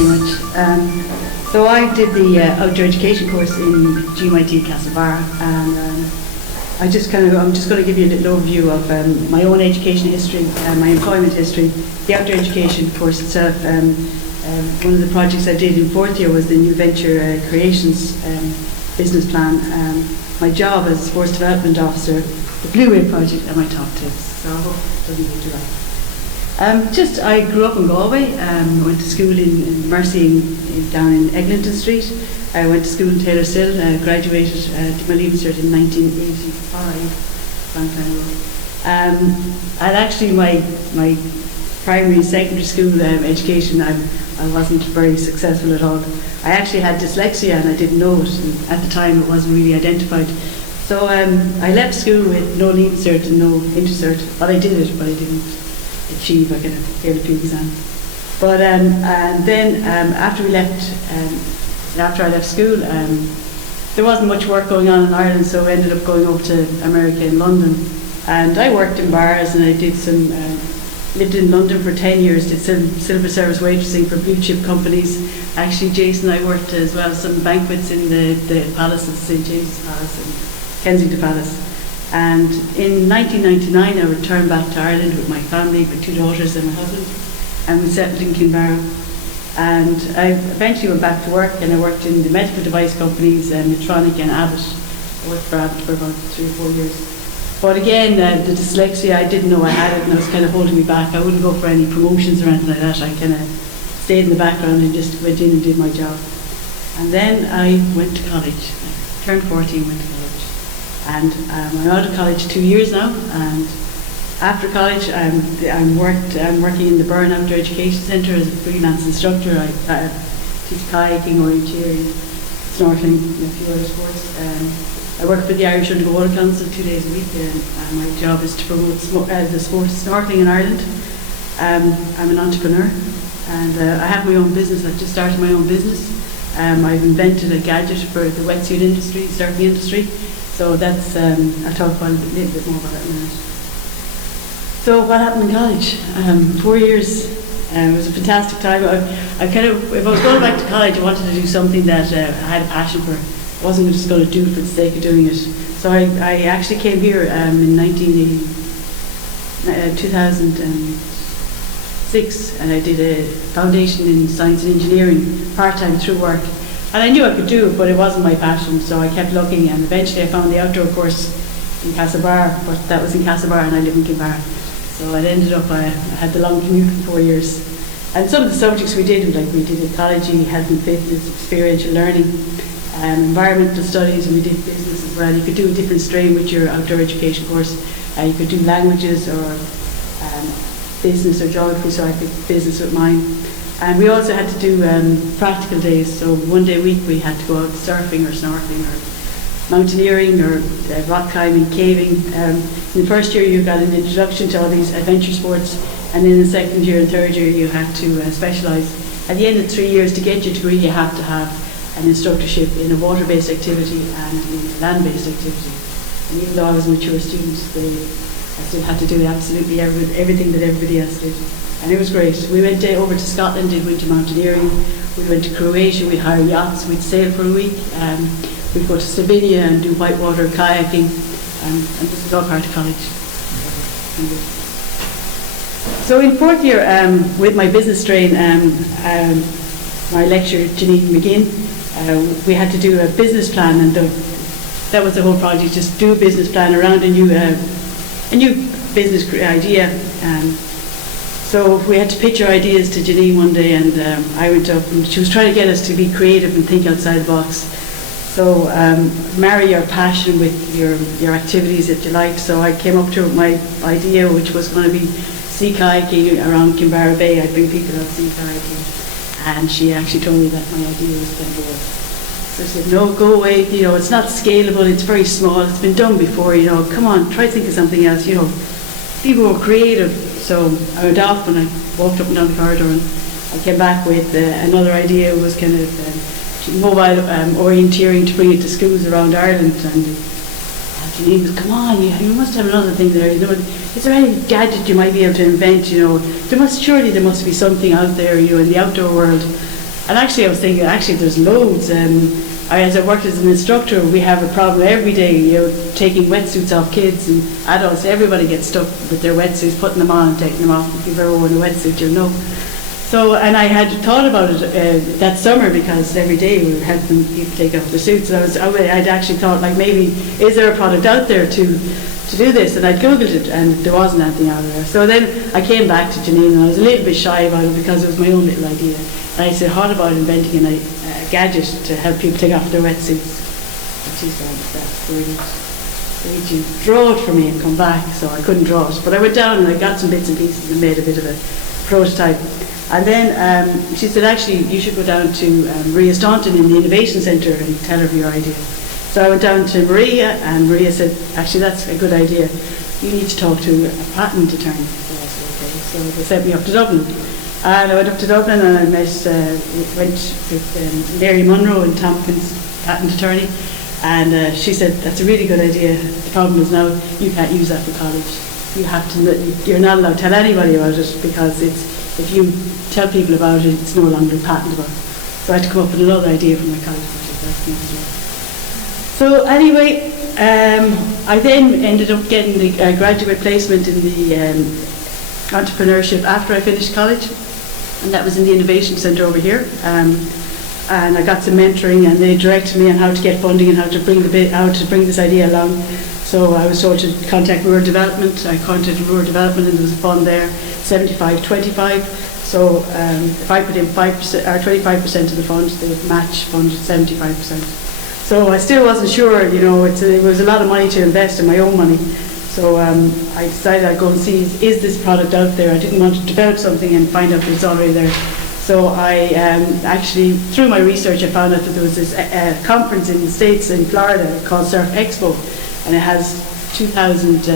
very much. So I did the outdoor education course in GMIT Castlebar, and I'm just going to give you a little overview of my own education history, my employment history, the outdoor education course itself. One of the projects I did in fourth year was the New Venture Creations business plan. My job as sports development officer, the Blue Wave project, are my top tips. So I hope it doesn't go too long. I grew up in Galway. Went to school in Mercy down in Eglinton Street. I went to school in Taylorstill. Graduated, did my leaving cert in 1985. Long time ago. And actually, my primary and secondary school education, I wasn't very successful at all. I actually had dyslexia and I didn't know it. And at the time, it wasn't really identified. So I left school with no leaving cert and no intercert. Well, I did it, but I didn't achieve. I could have failed a few exams. But and then after I left school, there wasn't much work going on in Ireland, so I ended up going over to America in London. And I worked in bars, and I did some. Lived in London for 10 years. Did some silver service waitressing for blue chip companies. Actually, Jason and I worked as well some banquets in the palaces, St James's Palace and Kensington Palace. And in 1999, I returned back to Ireland with my family, my two daughters and my husband, and we settled in Kinbarrow. And I eventually went back to work, and I worked in the medical device companies, Medtronic and Abbott. I worked for Abbott for about 3 or 4 years. But again, the dyslexia, I didn't know I had it, and it was kind of holding me back. I wouldn't go for any promotions or anything like that. I kind of stayed in the background and just went in and did my job. And then I went to college. I turned 40 and went to college. And I'm out of college 2 years now. And after college, I'm working in the Burn Outdoor Education Centre as a freelance instructor. I teach kayaking, orienteering, snorkeling, and a few other sports. I work for the Irish Underwater Council 2 days a week, and my job is to promote the sport of snorkeling in Ireland. I'm an entrepreneur, and I have my own business. I've just started my own business. I've invented a gadget for the wetsuit industry, surfing industry. So that's, I'll talk about a little bit more about that in a minute. So what happened in college? 4 years. It was a fantastic time. If I was going back to college, I wanted to do something that I had a passion for. I wasn't just going to do it for the sake of doing it. So I actually came here in 2006, and I did a foundation in science and engineering part-time through work. And I knew I could do it, but it wasn't my passion, so I kept looking, and eventually I found the outdoor course in Castlebar, but that was in Castlebar and I live in Kinbarrow. So I ended up, I had the long commute for 4 years. And some of the subjects we did ecology, health and fitness, experiential learning, environmental studies, and we did business as well. You could do a different stream with your outdoor education course. You could do languages or business or geography, so I did business with mine. And we also had to do practical days, so one day a week we had to go out surfing or snorkeling or mountaineering or rock climbing, caving. In the first year you got an introduction to all these adventure sports, and in the second year and third year you had to specialise. At the end of 3 years, to get your degree, you have to have an instructorship in a water-based activity and in land-based activity. And even though I was a mature student, I still had to do absolutely everything that everybody else did. And it was great. We went over to Scotland, did winter mountaineering. We went to Croatia, we'd hire yachts, we'd sail for a week. We'd go to Slovenia and do whitewater kayaking. And this was all part of college. So in fourth year, with my business strain, my lecturer, Janine McGinn, we had to do a business plan, and that was the whole project, just do a business plan around a new business idea. So we had to pitch our ideas to Janine one day, and I went up, and she was trying to get us to be creative and think outside the box. So marry your passion with your activities that you like. So I came up to my idea, which was going to be sea kayaking around Kinbarrow Bay. I'd bring people out sea kayaking. And she actually told me that my idea was going to work. So I said, no, go away, it's not scalable, it's very small, it's been done before, come on, try to think of something else, be more creative. So I went off and I walked up and down the corridor, and I came back with another idea. It was kind of mobile orienteering to bring it to schools around Ireland. And Janine was, come on, you must have another thing there. Is there any gadget you might be able to invent? There must be something out there, in the outdoor world. And actually I was thinking, actually there's loads. As I worked as an instructor, we have a problem every day, taking wetsuits off kids and adults. Everybody gets stuck with their wetsuits, putting them on and taking them off. If you've ever worn a wetsuit, you'll know. So, and I had thought about it that summer, because every day we were helping people take off their suits. And I'd actually thought, like, maybe, is there a product out there to do this? And I'd Googled it, and there wasn't anything out there. So then I came back to Janine, and I was a little bit shy about it because it was my own little idea. And I said, what about inventing a gadget to help people take off their wetsuits? And she's gone, that's brilliant. Would you draw it for me and come back? So I couldn't draw it. But I went down and I got some bits and pieces and made a bit of a prototype. And then she said, actually, you should go down to Maria Staunton in the Innovation Centre and tell her your idea. So I went down to Maria, and Maria said, actually, that's a good idea. You need to talk to a patent attorney. So I said, okay. So they sent me up to Dublin. And I went up to Dublin and I went with Mary Munro and Tompkins, patent attorney. And she said, that's a really good idea. The problem is now you can't use that for college. You're not allowed to tell anybody about it, because if you tell people about it, it's no longer patentable. So I had to come up with another idea for my college project. So anyway, I then ended up getting the graduate placement in the entrepreneurship after I finished college, and that was in the Innovation Centre over here. And I got some mentoring, and they directed me on how to get funding and how to bring this idea along. So I was told to contact Rural Development. I contacted Rural Development, and there was a fund there, 75-25. So if I put in 5% or 25% of the fund, they would match fund 75%. So I still wasn't sure, it was a lot of money to invest in my own money. So I decided I'd go and see, is this product out there? I didn't want to develop something and find out it's already there. So I actually, through my research, I found out that there was this conference in the States, in Florida, called Surf Expo, and it has 2,000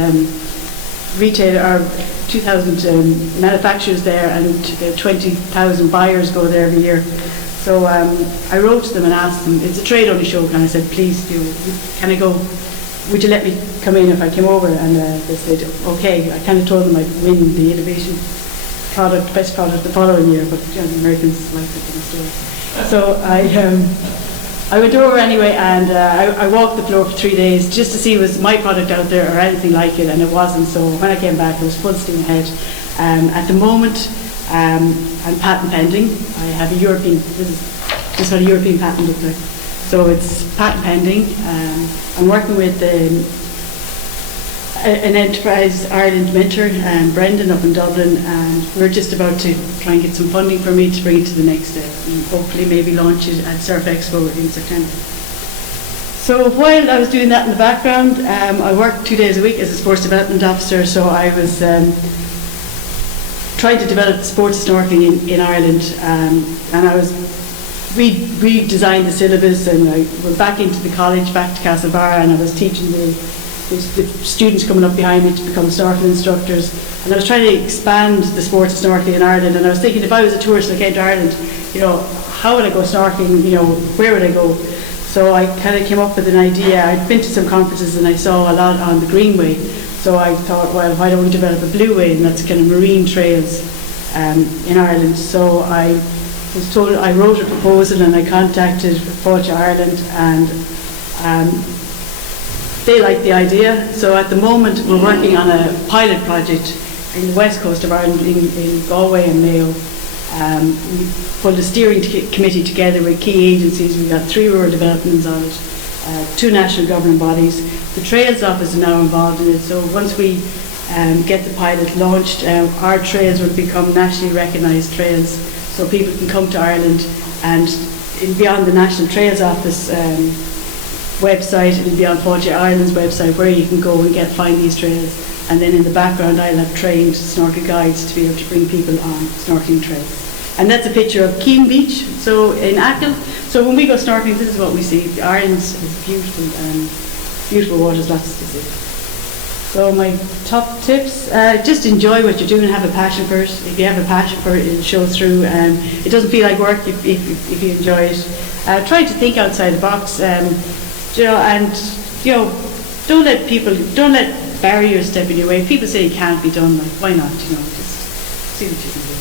manufacturers there, and 20,000 buyers go there every year. So I wrote to them and asked them, it's a trade-only show, and I said, please can I go? Would you let me come in if I came over? And they said, okay. I kind of told them I'd win the innovation best product the following year, but the Americans like that kind of story. So I went over anyway, and I walked the floor for 3 days just to see was my product out there or anything like it, and it wasn't. So when I came back, it was full steam ahead. At the moment, I'm patent pending. I have a European, this is what a European patent looks like. So it's patent pending. I'm working with an Enterprise Ireland mentor, Brendan, up in Dublin, and we're just about to try and get some funding for me to bring it to the next step, and hopefully maybe launch it at Surf Expo in September. So while I was doing that in the background, I worked 2 days a week as a sports development officer, so I was trying to develop sports snorkeling in Ireland, and I was redesigned the syllabus, and I went back into the college, back to Castlebar, and I was teaching the students coming up behind me to become snorkeling instructors, and I was trying to expand the sport of snorkeling in Ireland. And I was thinking, if I was a tourist and I came to Ireland, how would I go snorkeling? Where would I go? So I kind of came up with an idea. I'd been to some conferences and I saw a lot on the Greenway, so I thought, well, why don't we develop a Blue Way, and that's kind of marine trails in Ireland. So I was told, I wrote a proposal and I contacted Fáilte Ireland, and they liked the idea. So at the moment we're working on a pilot project in the west coast of Ireland, in Galway and Mayo. We pulled a steering committee together with key agencies. We've got 3 rural developments on it, 2 national government bodies. The Trails Office is now involved in it, so once we get the pilot launched, our trails will become nationally recognised trails, so people can come to Ireland, and beyond the National Trails Office website, it'll be on Fáilte Ireland's website, where you can go and find these trails. And then in the background, I'll have trained snorkel guides to be able to bring people on snorkeling trails. And that's a picture of Keene Beach, so in Achill. So when we go snorkeling, this is what we see. Ireland is beautiful, and beautiful waters, lots to see. So my top tips, just enjoy what you're doing, have a passion for it. If you have a passion for it, it'll show through. It doesn't feel like work if you enjoy it. Try to think outside the box, and don't let barriers step in your way. If people say it can't be done, like, why not? Just see what you can do.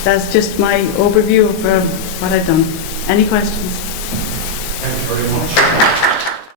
So that's just my overview of what I've done. Any questions? Thank you very much.